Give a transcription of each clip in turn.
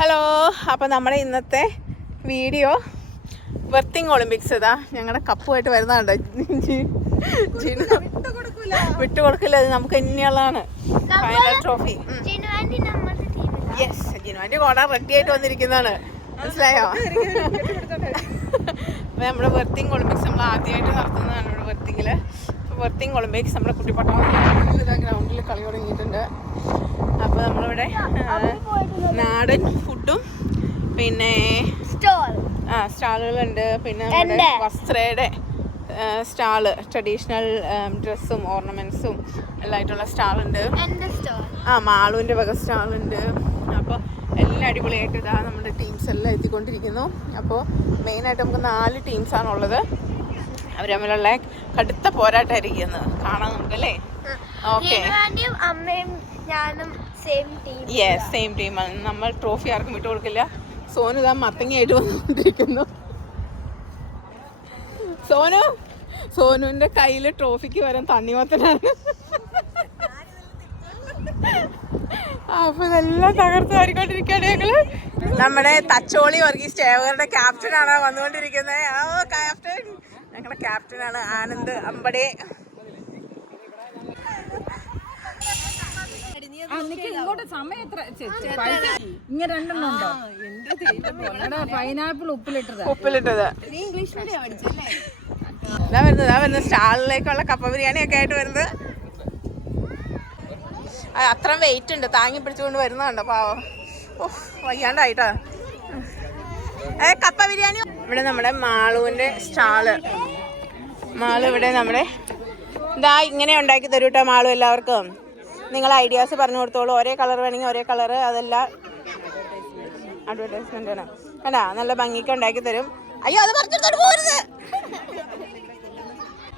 Hello, അപ്പോൾ നമ്മുടെ ഇന്നത്തെ വീഡിയോ വെർത്തിങ് ഒളിമ്പിക്സ്. ഇതാ ഞങ്ങളുടെ കപ്പുമായിട്ട് വരുന്നതുണ്ട്. വിട്ടുകൊടുക്കില്ല, ഇത് നമുക്ക് ഇനിയുള്ളതാണ് ഫൈനൽ ട്രോഫി. യെസ്, ജിനുവാൻ്റെ കോട റെഡി ആയിട്ട് വന്നിരിക്കുന്നതാണ്, മനസ്സിലായോ? അപ്പോൾ നമ്മുടെ വെർത്തിങ് ഒളിമ്പിക്സ് നമ്മൾ ആദ്യമായിട്ട് നടത്തുന്നതാണ് ഇവിടെ വെർത്തിങ്ങിൽ. അപ്പോൾ വെർത്തിങ് ഒളിമ്പിക്സ് നമ്മുടെ കുട്ടിപ്പട്ടണം ഗ്രൗണ്ടിൽ കളി തുടങ്ങിയിട്ടുണ്ട്. അപ്പോൾ നമ്മളിവിടെ നാടൻ ഫുഡും പിന്നെ സ്റ്റാളുകളുണ്ട്. പിന്നെ നമ്മുടെ വസ്ത്രയുടെ സ്റ്റാള്, ട്രഡീഷണൽ ഡ്രസ്സും ഓർണമെന്റ്സും എല്ലായിട്ടുള്ള സ്റ്റാളുണ്ട്. മാളുവിൻ്റെ വക സ്റ്റാളുണ്ട്. അപ്പോൾ എല്ലാം അടിപൊളിയായിട്ട് ഇതാ നമ്മുടെ ടീംസ് എല്ലാം എത്തിക്കൊണ്ടിരിക്കുന്നു. അപ്പോൾ മെയിനായിട്ട് നമുക്ക് 4 ടീംസാണുള്ളത്. അവർ തമ്മിലുള്ള കടുത്ത പോരാട്ടമായിരിക്കുന്നത് കാണാൻ നമുക്കല്ലേ. ഓക്കെ, സെയിം ടീമാണ്. നമ്മൾ ട്രോഫി ആർക്കും വിട്ടു കൊടുക്കില്ല. സോനു ഇതാ മത്തങ്ങയായിട്ട് വന്നുകൊണ്ടിരിക്കുന്നു. സോനുവിന്റെ കയ്യിൽ ട്രോഫിക്ക് വരാൻ തണ്ണിമത്തനാണ്. അപ്പൊ ഇതെല്ലാം തകർത്ത് വാരിക്കൊണ്ടിരിക്കുകയാണ് ഞങ്ങള്. നമ്മുടെ തച്ചോളി വർഗീസ് ചേവകരുടെ ക്യാപ്റ്റനാണ് വന്നുകൊണ്ടിരിക്കുന്നത്. ക്യാപ്റ്റൻ, ഞങ്ങളുടെ ക്യാപ്റ്റനാണ് ആനന്ദ് അമ്പടെ. പൈനാപ്പിൾ ഉപ്പിലിട്ടത് വരുന്നത് സ്റ്റാളിലേക്കുള്ള കപ്പ ബിരിയാണി ഒക്കെ ആയിട്ട് വരുന്നത്. അത്രയും വെയിറ്റ് ഉണ്ട്, താങ്ങി പിടിച്ചുകൊണ്ട് വരുന്നുണ്ട്. പാവം, വയ്യാണ്ടായിട്ടാ. കപ്പ ബിരിയാണി ഇവിടെ നമ്മുടെ മാളുവിന്റെ സ്റ്റാള്. മാളു ഇവിടെ നമ്മുടെ ഇതാ ഇങ്ങനെ ഉണ്ടാക്കി തരൂ കേട്ടോ മാളു. എല്ലാവർക്കും നിങ്ങൾ ഐഡിയാസ് പറഞ്ഞു കൊടുത്തോളൂ. ഒരേ കളർ വേണമെങ്കിൽ ഒരേ കളർ, അതെല്ലാം അഡ്വർടൈസ്മെന്റ് ആണ്. കണ്ടാ, നല്ല ഭംഗിക്ക് ഉണ്ടാക്കി തരും. അയ്യോ, അത് പറഞ്ഞിട്ട് പോരുത്.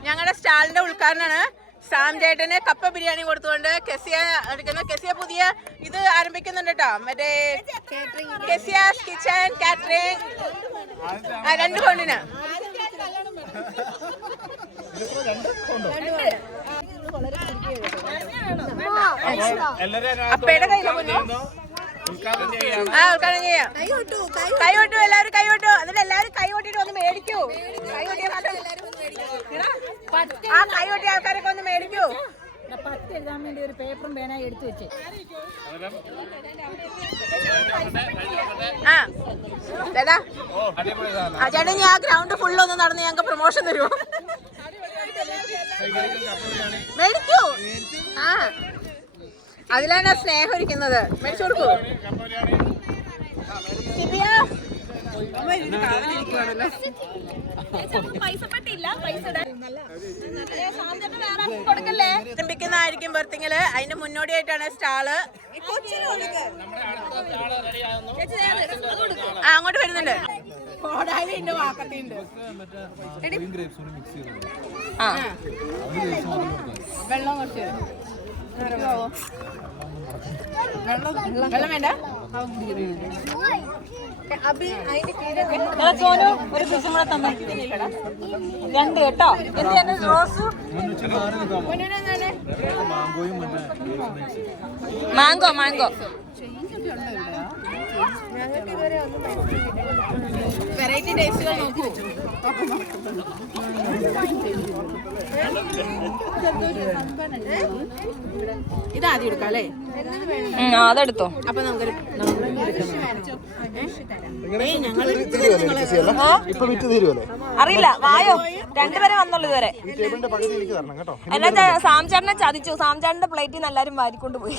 ഞങ്ങളുടെ സ്റ്റാളിന്റെ ഉദ്ഘാടനമാണ്. സാം ചേട്ടന് കപ്പ ബിരിയാണി കൊടുത്തുകൊണ്ട് കെസിയ പുതിയ ഇത് ആരംഭിക്കുന്നുണ്ട് കേട്ടോ. മറ്റേ കെസിയാസ് കിച്ചൺ കാറ്ററിംഗ് 2 കൊണ്ടിന്. അപ്പയുടെ കയ്യിലെ ഉദ്ഘാടനം ചെയ്യാം. കൈകൊട്ടു, എല്ലാവരും കൈകൊട്ടു. എന്നിട്ട് എല്ലാവരും കൈകൊട്ടിട്ട് ഒന്ന് മേടിക്കൂ. കൈകൊട്ടിയ ആൾക്കാരൊക്കെ ഒന്ന് മേടിക്കൂ. എഴുതാൻ വേണ്ടി ഒരു പേപ്പറും പേനായി എടുത്തു വെച്ച്. ചേട്ടാ, ഞാൻ ഗ്രൗണ്ട് ഫുള്ളൊന്ന് നടന്ന് ഞങ്ങൾക്ക് പ്രൊമോഷൻ തരുമോ? മേടിക്കൂ. അതിലാണ് സ്നേഹം ഇരിക്കുന്നത്. മേടിച്ചു കൊടുക്കൂ. ആരംഭിക്കുന്നതായിരിക്കും ബർത്തിങ്ങില്. അതിന്റെ മുന്നോടിയായിട്ടാണ് സ്റ്റാള്. അങ്ങോട്ട് വരുന്നുണ്ട്. വെള്ളം കുറച്ച് വെള്ളം വേണ്ട. ഒരു പിസും കൂടെ തന്നെ 2 കേട്ടോ. എന്ത് റോസ് മാംഗോ വെറൈറ്റി ടേസ്റ്റുകൾ നോക്കൂ. ഇതാദ്യം എടുക്കാം അല്ലേ? അതെടുത്തോ. അപ്പൊ നമുക്കൊരു അറിയില്ല. വായോ, 2 പേരെ വന്നുള്ളൂ ഇതുവരെ. എന്നാ സാംചാറിനെ ചതിച്ചു. സാംചാറിന്റെ പ്ലേറ്റിൽ നിന്ന് എല്ലാരും വാരിക്കൊണ്ട് പോയി.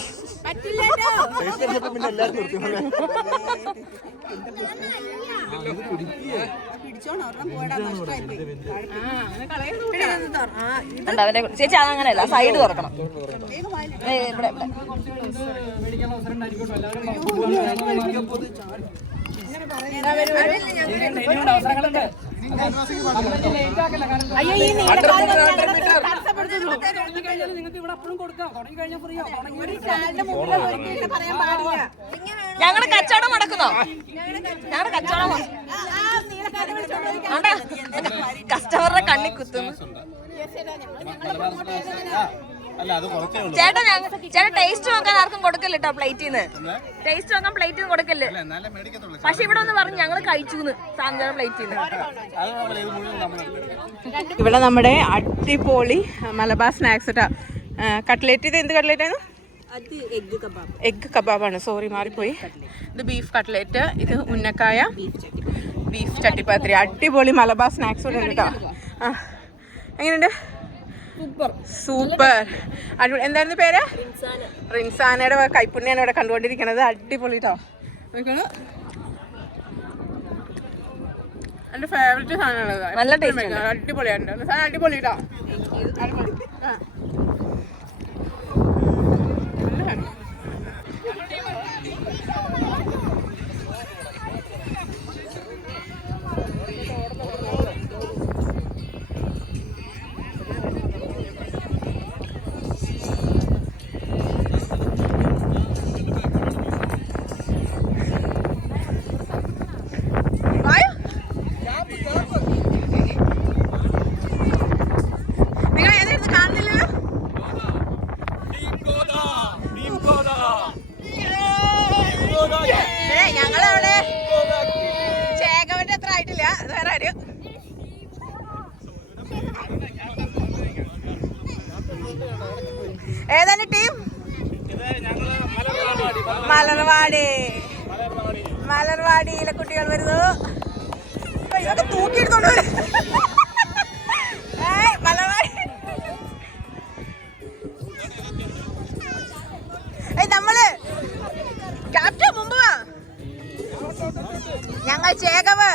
ചേച്ചി അതങ്ങനെയല്ല, സൈഡ് തുറക്കണം. ഇവിടെ ഞങ്ങളുടെ കച്ചവടം മുടക്കുന്നോ? ഞങ്ങളുടെ കച്ചവടം കസ്റ്റമറുടെ കണ്ണി കുത്തുന്നു. ചേട്ടാ ചേട്ടാ ടേസ്റ്റ് നോക്കാൻ ആർക്കും കൊടുക്കല്ല കേട്ടോ പ്ലേറ്റിന്ന്. ടേസ്റ്റ് നോക്കാൻ പ്ലേറ്റിന്ന് കൊടുക്കല്ലേ. പക്ഷെ ഇവിടെ ഒന്ന് പറഞ്ഞു ഞങ്ങള് കഴിച്ചു സാന്ത്വന പ്ലേറ്റിന്ന്. ഇവിടെ നമ്മുടെ അടിപൊളി മലബാർ സ്നാക്സ് കേട്ടോ. കട്ട്ലേറ്റ്, ഇത് എന്ത് കട്ട്ലേറ്റ് ആണ്? എഗ് കബാബാണ്, സോറി മാറിപ്പോയി. ഇത് ബീഫ് കട്ട്ലേറ്റ്, ഇത് ഉന്നക്കായ, ബീഫ് ചട്ടിപ്പാത്തിരി. അടിപൊളി മലബാർ സ്നാക്സ് കൂടെ ഉണ്ട് കേട്ടോ. ആ എങ്ങനെയുണ്ട്? സൂപ്പർ അടിപൊളി. എന്തായിരുന്നു പേര്? റിൻസാനയുടെ കൈപ്പുണ്യാണ് ഇവിടെ കണ്ടുകൊണ്ടിരിക്കണത്. അടിപൊളി കേട്ടോ. നോക്കണു, എൻ്റെ ഫേവറേറ്റ് സാധനമാണ്. നല്ല ടേസ്റ്റ്, അടിപൊളിയാണ് സാധനം. അടിപൊളി കേട്ടോ. അടിപൊളി. ഞങ്ങളവിടെ ചേകവന്റെ അത്ര ആയിട്ടില്ല, വേറെ ആരും. ഏതാണ് ടീം? മലർവാടി. മലർവാടിയിലെ കുട്ടികൾ വരുന്നു. ഇതൊക്കെ തൂക്കിയെടുത്തോണ്ട് വരും. മലർവാടി നമ്മള് ക്യാപ്റ്റൻ മുമ്പ് വാ. ഞങ്ങൾ ചേകവ്.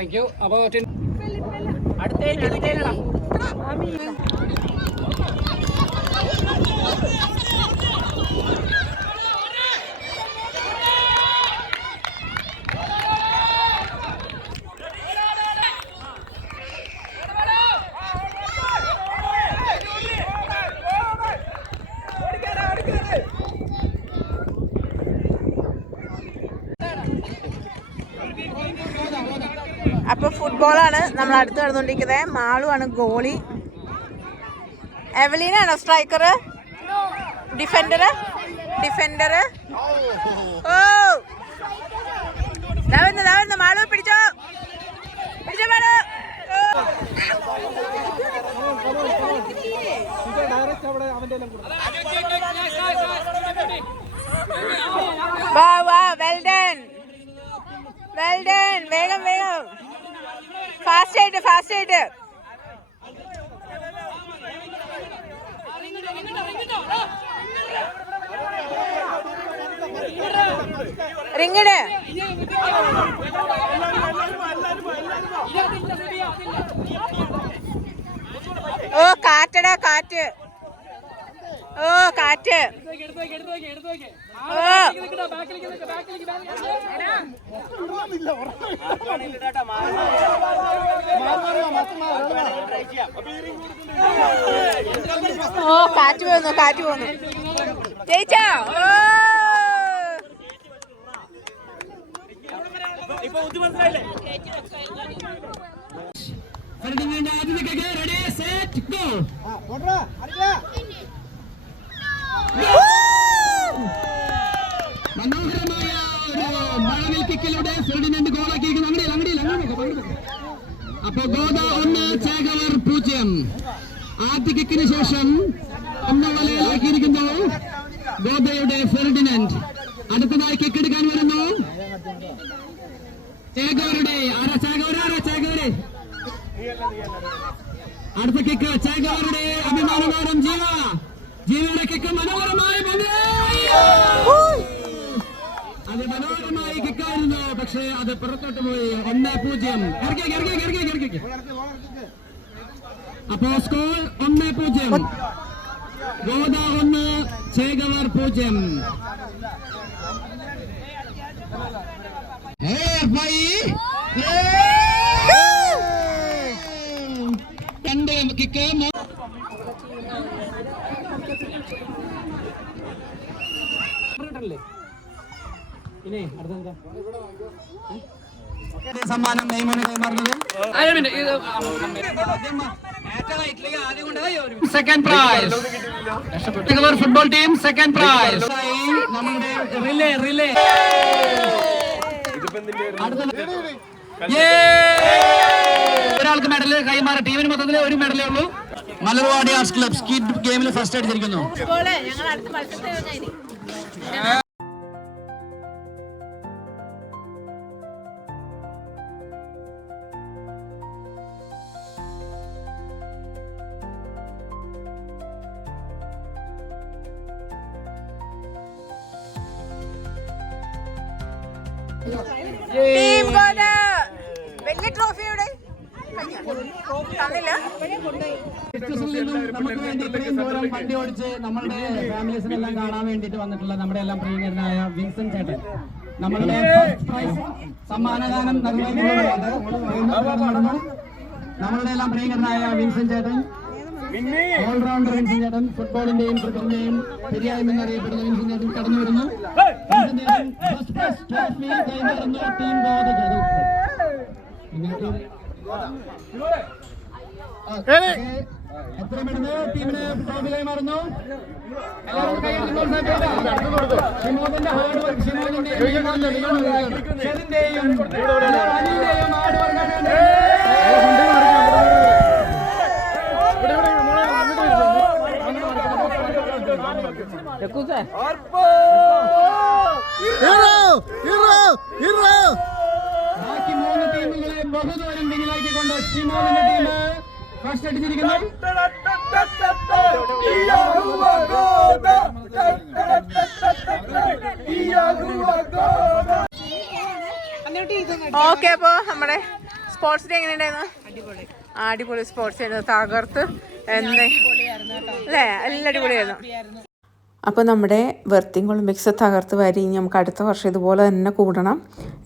Thank you. About in അപ്പൊ ഫുട്ബോളാണ് നമ്മൾ അടുത്ത് നടന്നുകൊണ്ടിരിക്കുന്നത്. മാളുവാണ് ഗോളി. എവലീനാണോ സ്ട്രൈക്കർ? ഡിഫൻഡർ? ഓ ദാവുന്നു മാളു. പിടിച്ചോ മാളു. വാ വെൽ ഡൺ. വേഗം ഫാസ്റ്റ് ആയിട്ട്. റിങ്ങിട്. ഓ കാറ്റടാ, കാറ്റ്. ഓ കാറ്റ്. ഓ കാറ്റ് പോന്നു. ജയിച്ചോ? മനോഹരമായ മഴവിൽ കിക്കിലൂടെ ഫെർഡിനൻഡ് ഗോളാക്കിയിരിക്കുന്നു. അപ്പൊ ഗോദ 1, ചേകവർ 0. ആദ്യ കിക്കിന് ശേഷം 1 വലയിലാക്കിയിരിക്കുന്നു ഗോദയുടെ ഫെർഡിനൻഡ്. അടുത്തതായി കിക്ക് എടുക്കാൻ വരുന്നു ചേകവരുടെ. ചേകവര് അടുത്ത കിക്ക് ചേകവരുടെ അഭിമാനവാദം ജീവയുടെ കിക്ക് മനോഹരമായ അത് മനോഹരമായ കിക്ക്. പക്ഷേ അത് പുറത്തോട്ട് പോയി. 1-0. ഇറക്കി. അപ്പോ സ്കോർ 1-0. ഗോദ 1, ചേകവർ 0. രണ്ട് കിക്ക്. സമ്മാനം നെയ്മന് കൈമാറുന്നത്. Second prize football team. Second prize നമ്മുടെ റിലേ. ഒരാൾക്ക് മെഡൽ കൈമാറി. ടീമിന് മൊത്തത്തിൽ ഒരു മെഡലേ ഉള്ളൂ. മലർവാടി ആർട്സ് ക്ലബ് സ്കിഡ് ഗെയിമിൽ ഫസ്റ്റ് അടിച്ചിരിക്കുന്നു. വലിയ ട്രോഫിയുടെ തന്നില്ല. നമുക്ക് വേണ്ടി ഇത്രയും ദൂരം വണ്ടി ഓടിച്ച് നമ്മളുടെ ഫാമിലീസിനെല്ലാം കാണാൻ വേണ്ടിട്ട് വന്നിട്ടുള്ള നമ്മുടെ എല്ലാം പ്രിയങ്കരനായ വിൻസെന്റ് ചേട്ടൻ നമ്മളുടെ ഫസ്റ്റ് പ്രൈസ് സമ്മാനദാനം നിർവഹിക്കുന്നത് നമ്മളുടെ എല്ലാം പ്രിയങ്കരനായ വിൻസെന്റ് ചേട്ടൻ, ഓൾറൗണ്ടർ വിൻസെന്റ് ചേട്ടൻ, ഫുട്ബോളിന്റെയും ക്രിക്കറ്റിന്റെയും ശരിയായി എന്നറിയപ്പെടുന്ന വിൻസെന്റ് ചേട്ടൻ കടന്നു വരുന്നു. ഫസ്റ്റ് പ്രൈസ് ട്രോഫി കൈമാറുന്നു ടീം ഗോദയ്ക്ക്. എത്രപ്പെടുന്നു ടീമിന് ട്രോഫി കൈമാറുന്നു. ഷിമോദിന്റെ ഹാർഡ് വർക്ക്, ഷിമോദിന്റെയും അനിന്റെയും ഹാർഡ് വർക്ക്. ബാക്കി 3 ടീമുകളെ ബഹുദൂരം പിന്നിലാക്കിക്കൊണ്ട് ഷിമോദിന്റെ ടീം ഫസ്റ്റ് അടിച്ചിരിക്കുന്നു. ഓക്കെ, അപ്പോൾ നമ്മുടെ സ്പോർട്സ് ഡേ എങ്ങനെയുണ്ടായിരുന്നു? അടിപൊളി സ്പോർട്സ് ആയിരുന്നു. തകർത്ത് അല്ലേ, എല്ലാം അടിപൊളിയായിരുന്നു. അപ്പോൾ നമ്മുടെ വെർത്തിങ് ഒളിമ്പിക്സ് തകർത്ത് വരി. നമുക്ക് അടുത്ത വർഷം ഇതുപോലെ തന്നെ കൂടണം.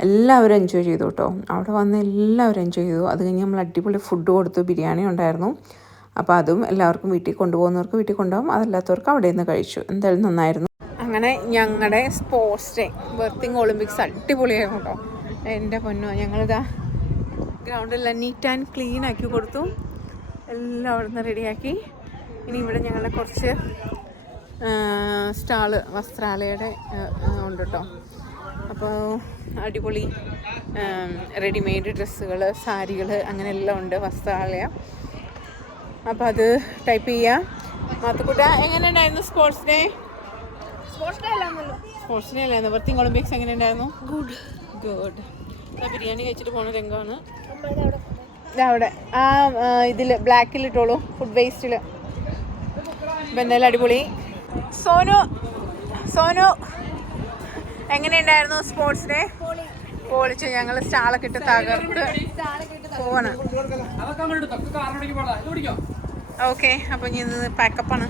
എല്ലാവരും എൻജോയ് ചെയ്തു കേട്ടോ. അവിടെ വന്ന് എല്ലാവരും എൻജോയ് ചെയ്തു. അത് കഴിഞ്ഞ് നമ്മൾ അടിപൊളി ഫുഡ് കൊടുത്തു. ബിരിയാണി ഉണ്ടായിരുന്നു. അപ്പോൾ അതും എല്ലാവർക്കും വീട്ടിൽ കൊണ്ടുപോകുന്നവർക്ക് വീട്ടിൽ കൊണ്ടുപോകും, അതല്ലാത്തവർക്ക് അവിടെ നിന്ന് കഴിച്ചു. എന്തായാലും നന്നായിരുന്നു. അങ്ങനെ ഞങ്ങളുടെ സ്പോർട്സ് ഡേ വെർത്തിങ് ഒളിമ്പിക്സ് അടിപൊളിയായിരുന്നു കേട്ടോ. എൻ്റെ പൊന്നോ, ഞങ്ങളിതാ ഗ്രൗണ്ടെല്ലാം നീറ്റ് ആൻഡ് ക്ലീൻ ആക്കി കൊടുത്തു. എല്ലാം അവിടെ നിന്ന് റെഡിയാക്കി. ഇനി ഇവിടെ ഞങ്ങളുടെ കുറച്ച് സ്റ്റാള് വസ്ത്രാലയുടെ ഉണ്ട് കേട്ടോ. അപ്പോൾ അടിപൊളി റെഡിമെയ്ഡ് ഡ്രസ്സുകൾ, സാരികൾ, അങ്ങനെ എല്ലാം ഉണ്ട് വസ്ത്രാലയ. അപ്പോൾ അത് ടൈപ്പ് ചെയ്യാം. മാത്തുക്കുട്ട, എങ്ങനെ ഉണ്ടായിരുന്നു സ്പോർട്സ് ഡേ? സ്പോർട്സ് ഡേ അല്ലായിരുന്നു. വെർത്തിങ് ഒളിമ്പിക്സ് എങ്ങനെ ഉണ്ടായിരുന്നു? ഗുഡ്. ബിരിയാണി കഴിച്ചിട്ട് പോണ രംഗമാണ് അവിടെ. ഇതിൽ ബ്ലാക്കിലിട്ടോളൂ, ഫുഡ് വേസ്റ്റിൽ. ഇപ്പം എന്തായാലും അടിപൊളി. സോനു എങ്ങനെയുണ്ടായിരുന്നു സ്പോർട്സ് ഡേ? പൊളിച്ചു. ഞങ്ങൾ സ്റ്റാളൊക്കെ ഇട്ട് തകർത്ത് പോവാണ്. ഓക്കെ, അപ്പോൾ ഇനി ഇത് പാക്കപ്പാണ്.